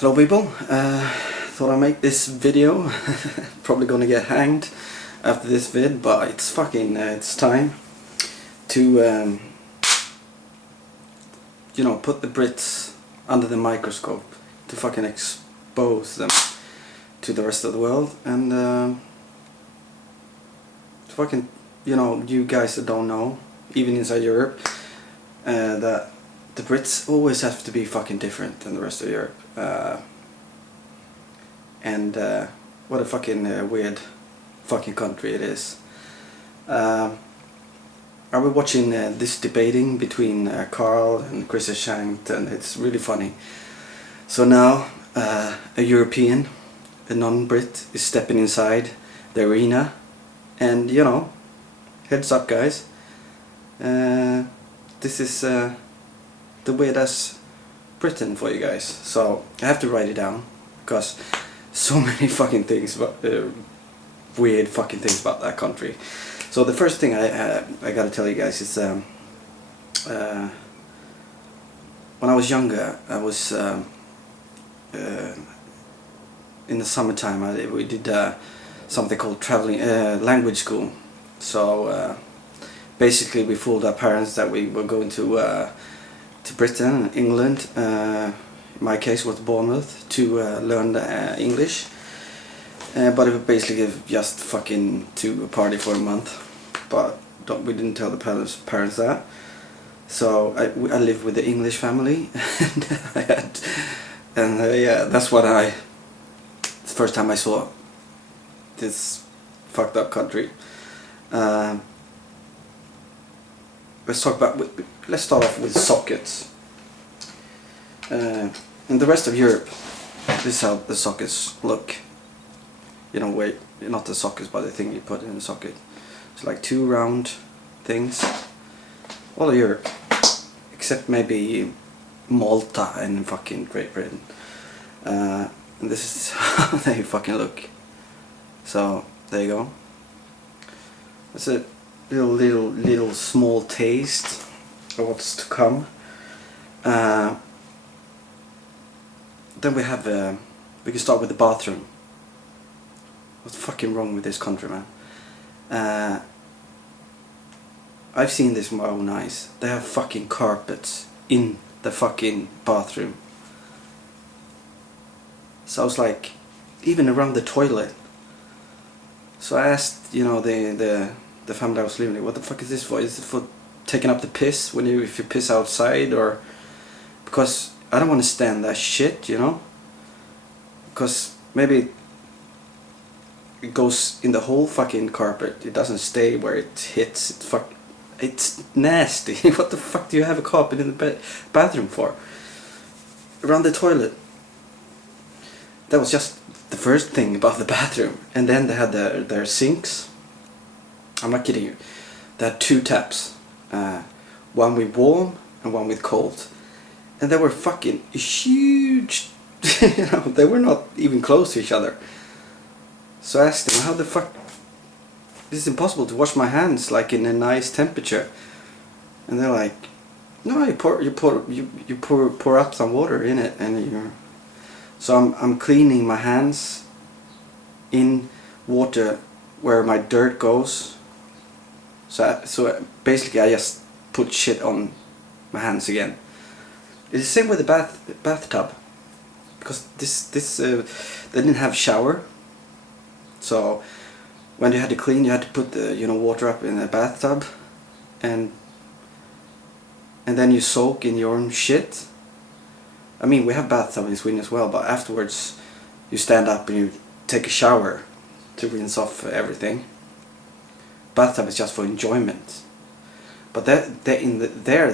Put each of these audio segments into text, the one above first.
Hello people, thought I'd make this video. Probably gonna get hanged after this vid, but it's fucking, it's time to, you know, put the Brits under the microscope to fucking expose them to the rest of the world, and to fucking, you know, you guys that don't know, even inside Europe, that the Brits always have to be fucking different than the rest of Europe. And what a fucking weird fucking country it is. I was watching this debating between Carl and Chris Shankt, and it's really funny. So now a European, a non-Brit, is stepping inside the arena, and you know, heads up guys, this is the weird-ass Britain for you guys. So I have to write it down because so many fucking things about weird fucking things about that country. So the first thing I gotta tell you guys is when I was younger, I was in the summertime. We did something called traveling language school. So basically we fooled our parents that we were going to Britain, England, in my case was Bournemouth, to learn English, but it was basically just fucking to party for a month, but we didn't tell the parents that. So I lived with the English family, and yeah, that's what it's the first time I saw this fucked up country. Let's start off with sockets. In the rest of Europe, this is how the sockets look. You know, wait, not the sockets, but the thing you put in the socket. It's like two round things. All of Europe, except maybe Malta and fucking Great Britain. And this is how they fucking look. So there you go. That's a little small taste of what's to come. Then we have we can start with the bathroom. What's fucking wrong with this country, man? I've seen this with my own eyes. They have fucking carpets in the fucking bathroom. So I was like, even around the toilet. So I asked, you know, the family I was living with, what the fuck is this for? Is it for taking up the piss if you piss outside, or because I don't want to stand that shit, you know, because maybe it goes in the whole fucking carpet. It doesn't stay where it hits. It's nasty. What the fuck do you have a carpet in the bathroom for? Around the toilet. That was just the first thing about the bathroom. And then they had their sinks. I'm not kidding you. They had two taps. One with warm and one with cold. And they were fucking huge. You know, they were not even close to each other. So I asked them, how the fuck, this is impossible to wash my hands like in a nice temperature. And they're like, no, you pour up some water in it, and so I'm cleaning my hands in water where my dirt goes. So basically I just put shit on my hands again. It's the same with the bathtub, because they didn't have shower. So when you had to clean, you had to put the water up in the bathtub, and then you soak in your own shit. I mean, we have bathtub in Sweden as well, but afterwards you stand up and you take a shower to rinse off everything. Bathtub is just for enjoyment. But there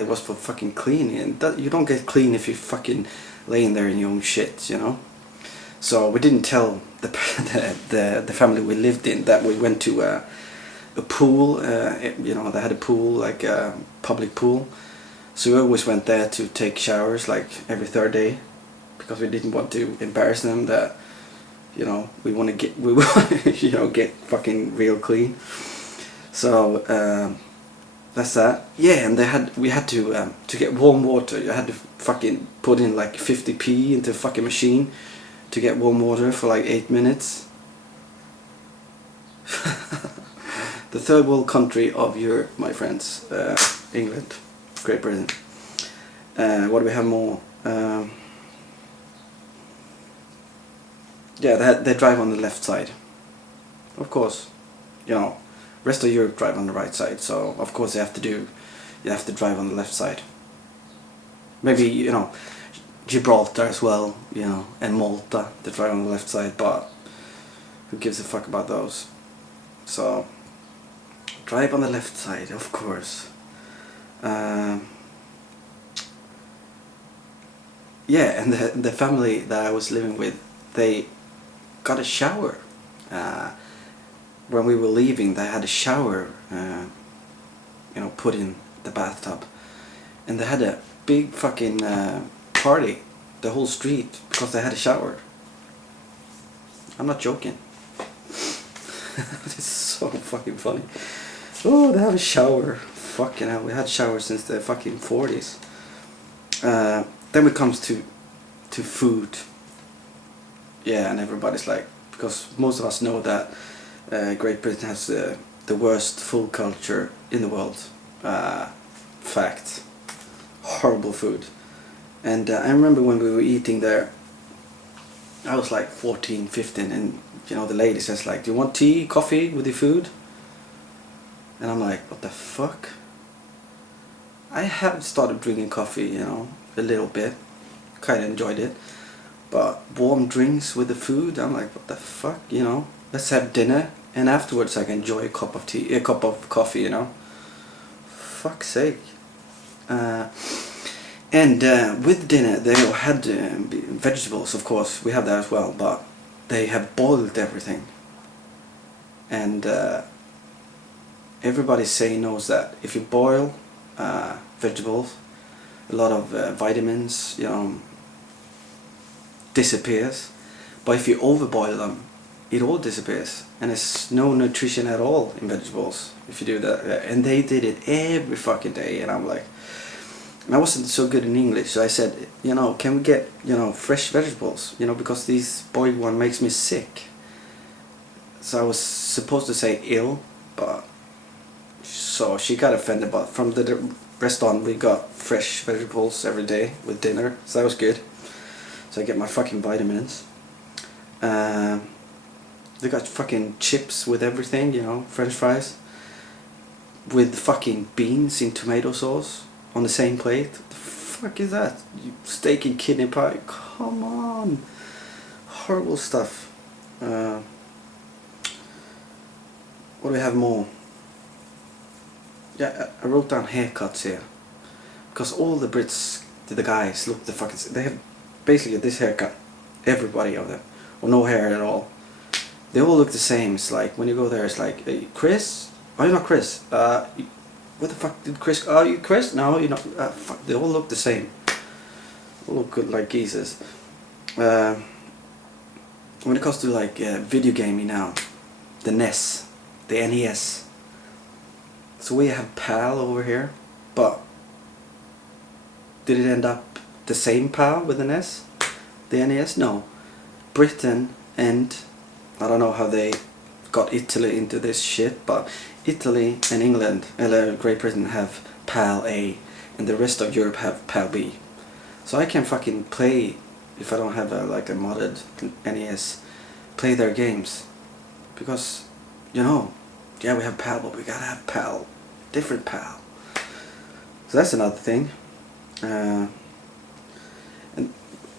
was for fucking cleaning, and you don't get clean if you're fucking laying there in your own shit, you know. So we didn't tell the family we lived in that we went to a pool. You know, they had a pool, like a public pool. So we always went there to take showers like every third day, because we didn't want to embarrass them that, you know, we want to get fucking real clean. So that's that. Yeah, and we had to get warm water. You had to fucking put in like 50p into a fucking machine to get warm water for like 8 minutes. The third world country of Europe, my friends. England, Great Britain. What do we have more? Yeah, they drive on the left side. Of course, you know, rest of Europe drive on the right side. So of course you have to drive on the left side. Maybe, you know, Gibraltar as well, you know, and Malta, they drive on the left side. But who gives a fuck about those? So drive on the left side, of course. Yeah, and the family that I was living with, they got a shower. When we were leaving, they had a shower, you know, put in the bathtub. And they had a big fucking party, the whole street, because they had a shower. I'm not joking. It's so fucking funny. Oh, they have a shower. Fucking hell, we had showers since the fucking 40s. Then it comes to food. Yeah, and everybody's like, because most of us know that Great Britain has the worst food culture in the world. Fact. Horrible food. And I remember when we were eating there, I was like 14, 15, and you know, the lady says like, do you want tea, coffee with your food? And I'm like, what the fuck? I have started drinking coffee, you know, a little bit. Kind of enjoyed it. But warm drinks with the food, I'm like, what the fuck, you know? Let's have dinner, and afterwards I can enjoy a cup of tea, a cup of coffee, you know? Fuck's sake. And with dinner, they had vegetables, of course. We have that as well, but they have boiled everything. And everybody knows that if you boil vegetables, a lot of vitamins, you know, disappears. But if you overboil them, it all disappears, and there's no nutrition at all in vegetables if you do that. And they did it every fucking day, and I'm like, and I wasn't so good in English, so I said, you know, can we get, you know, fresh vegetables, you know, because these boiled one makes me sick. So I was supposed to say ill, but so she got offended. But from the restaurant we got fresh vegetables every day with dinner, so that was good. So I get my fucking vitamins. They got fucking chips with everything, you know, French fries with fucking beans in tomato sauce on the same plate. What the fuck is that? Steak and kidney pie? Come on. Horrible stuff. What do we have more? Yeah, I wrote down haircuts here, because all the Brits, the guys, look the fucking, they have basically this haircut, everybody of them, or no hair at all. They all look the same. It's like when you go there, it's like, hey, Chris? Oh, you're not Chris. What the fuck did Chris? Oh, you Chris? No, you're not. Fuck. They all look the same. All look good like geezers. When it comes to like video gaming now, the NES, the NES. So we have PAL over here, but did it end up the same PAL with the NES? The NES? No. Britain and I don't know how they got Italy into this shit, but Italy and England and Great Britain have PAL A, and the rest of Europe have PAL B. So I can fucking play, if I don't have like a modded NES, play their games, because, you know, yeah, we have PAL, but we gotta have PAL, different PAL. So that's another thing. And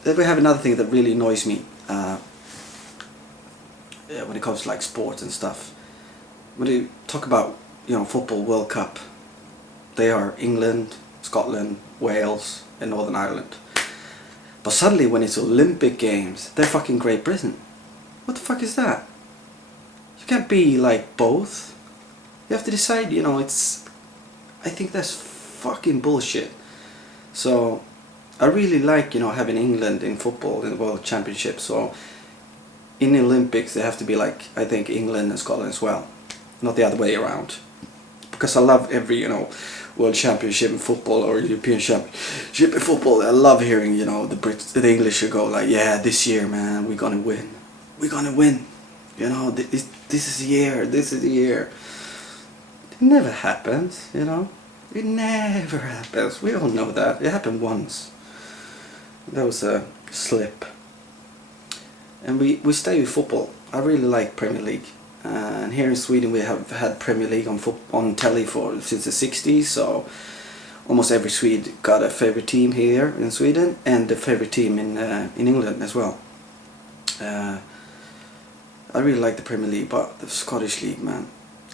then we have another thing that really annoys me. When it comes to like sports and stuff, when you talk about, you know, football World Cup, they are England, Scotland, Wales and Northern Ireland. But suddenly when it's Olympic Games, they're fucking Great Britain. What the fuck is that? You can't be like both. You have to decide, you know, it's, I think that's fucking bullshit. So I really like, you know, having England in football in the World Championship. So in the Olympics they have to be like, I think, England and Scotland as well, not the other way around. because I love every, you know, World Championship in football or European Championship in football. I love hearing, you know, the Brits, the English go like, yeah, this year, man, we're gonna win. We're gonna win. You know, this is the year. This is the year. It never happens, you know. It never happens. We all know that. It happened once. That was a slip. And we stay with football. I really like Premier League. And here in Sweden we have had Premier League on telly since the 60s, so almost every Swede got a favorite team here in Sweden and a favorite team in England as well. I really like the Premier League, but the Scottish League, man.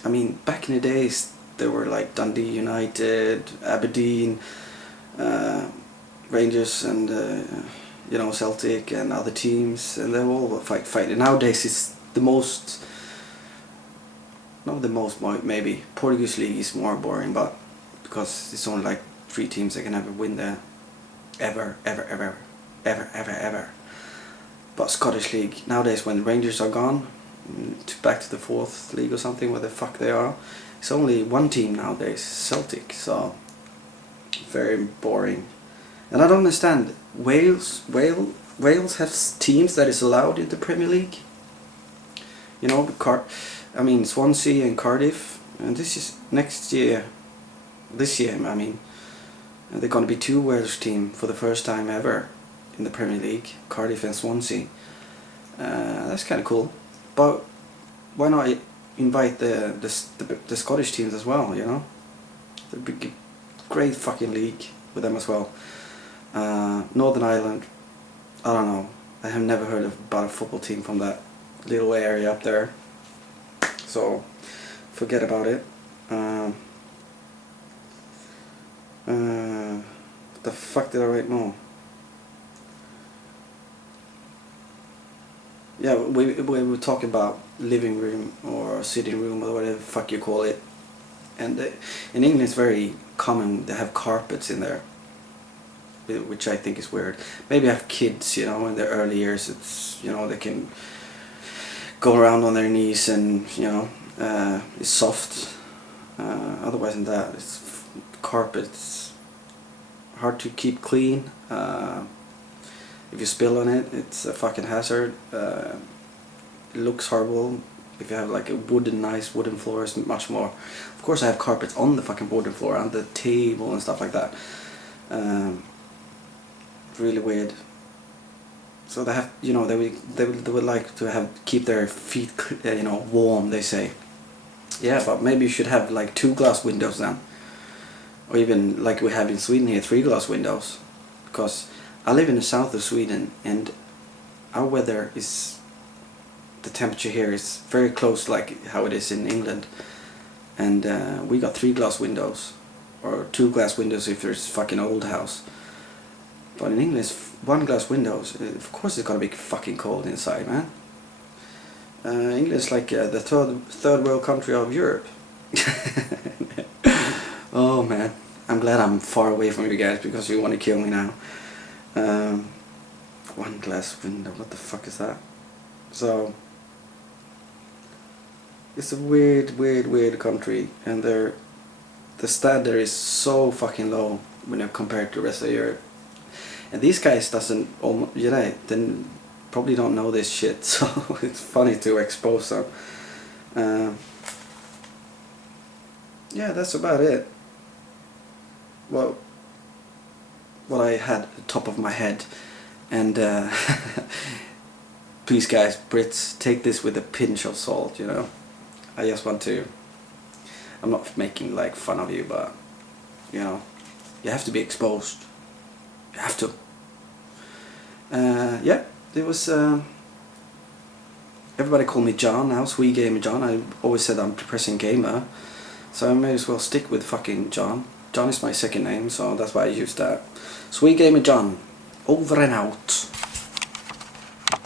I mean, back in the days there were like Dundee United, Aberdeen, Rangers and you know, Celtic and other teams, and they were all fighting. Nowadays it's the most... Not the most, maybe. Portuguese league is more boring, but because it's only like 3 teams that can ever win there. Ever. But Scottish league, nowadays when Rangers are gone, back to the 4th league or something, where the fuck they are, it's only 1 team nowadays, Celtic, so very boring. And I don't understand, Wales has teams that is allowed in the Premier League. You know, I mean, Swansea and Cardiff, and this is this year, I mean, they're going to be 2 Welsh teams for the first time ever in the Premier League, Cardiff and Swansea. That's kind of cool, but why not invite the Scottish teams as well, you know? It'd be a great fucking league with them as well. Northern Ireland, I don't know, I have never heard about a football team from that little area up there. So, forget about it. What the fuck did I write more? Yeah, we were talking about living room or sitting room or whatever the fuck you call it. And in England it's very common to have carpets in there, which I think is weird. Maybe have kids, you know, in their early years, it's, you know, they can go around on their knees and, you know, it's soft. Otherwise than that, it's carpets, hard to keep clean. If you spill on it, it's a fucking hazard. It looks horrible. If you have like a nice wooden floor, it's much more. Of course I have carpets on the fucking wooden floor, on the table and stuff like that. Really weird. So they have, you know, they would like to keep their feet, you know, warm, they say. Yeah, but maybe you should have like 2 glass windows then, or even like we have in Sweden here, 3 glass windows. Because I live in the south of Sweden, and our weather is, the temperature here is very close like how it is in England, and we got 3 glass windows, or 2 glass windows if there's fucking old house. But in England, it's 1 glass windows. Of course, it's gonna be fucking cold inside, man. England is like the third world country of Europe. Oh man, I'm glad I'm far away from you guys because you want to kill me now. 1 glass window. What the fuck is that? So it's a weird country, and the standard is so fucking low when you compare it to the rest of Europe. And these guys you know, then probably don't know this shit, so it's funny to expose them. Yeah, that's about it. Well, what I had at the top of my head, and please guys, Brits, take this with a pinch of salt, you know. I just want to, I'm not making like fun of you, but you know, you have to be exposed. You have to. Yeah, it was, everybody call me John now, Sweet Gamer John. I always said I'm depressing gamer, so I may as well stick with fucking John. John is my second name, so that's why I use that. Sweet Gamer John, over and out.